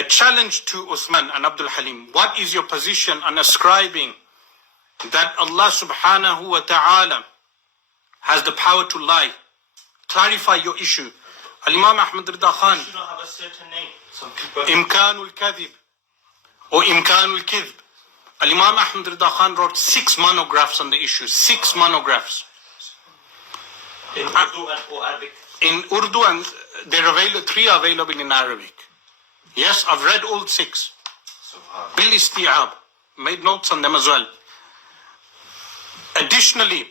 a challenge to Uthman and Abdul Halim. What is your position on ascribing that Allah subhanahu wa ta'ala has the power to lie? Clarify your issue. Al-Imam Ahmad Rida Khan. You don't have a certain name. Some people. Imkanul Kadhib or Imkanul Kidhb. Al-Imam Ahmad Rida Khan wrote 6 monographs on the issue. 6 monographs. In Urdu and or Arabic. In Urdu, and they're available, 3 are available in Arabic. Yes, I've read all 6. Bil Isti'ab. Made notes on them as well. Additionally,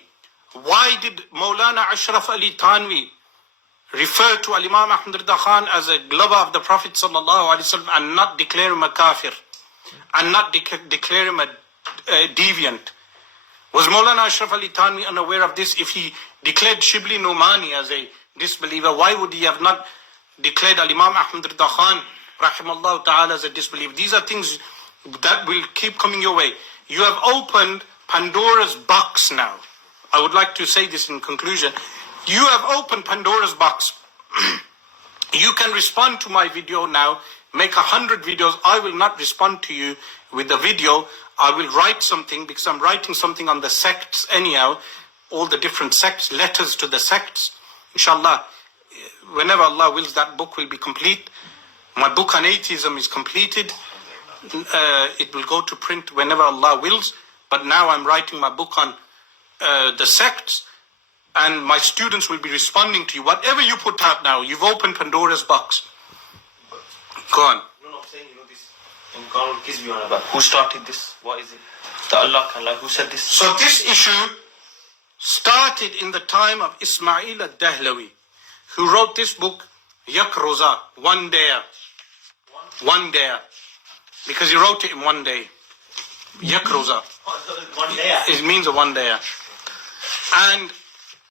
why did Maulana Ashraf Ali Thanvi refer to Al-Imam Ahmad Rida Khan as a glover of the Prophet sallallahu alaihi wasallam and not declare him a kafir and not declare him a deviant? Was Maulana Ashraf Ali Thanvi unaware of this? If he declared Shibli Numani as a disbeliever, why would he have not declared Al-Imam Ahmad Rida Khan rahimallahu ta'ala as a disbeliever? These are things that will keep coming your way. You have opened Pandora's box now. I would like to say this in conclusion. You have opened Pandora's box. You can respond to my video now, make 100 videos. I will not respond to you with the video. I will write something, because I'm writing something on the sects anyhow, all the different sects, letters to the sects. Inshallah, whenever Allah wills, that book will be complete. My book on atheism is completed. It will go to print whenever Allah wills. But now I'm writing my book on the sects, and my students will be responding to you. Whatever you put out now, you've opened Pandora's box. Go on. No, I'm saying, this in Qur'an gives you about who started this, what is it? That Allah can lie, who said this? So this issue started in the time of Ismail al-Dahlawi, who wrote this book, Yak Roza, one day. One day. Because he wrote it in one day. Yak Roza. One day. It means a one day. And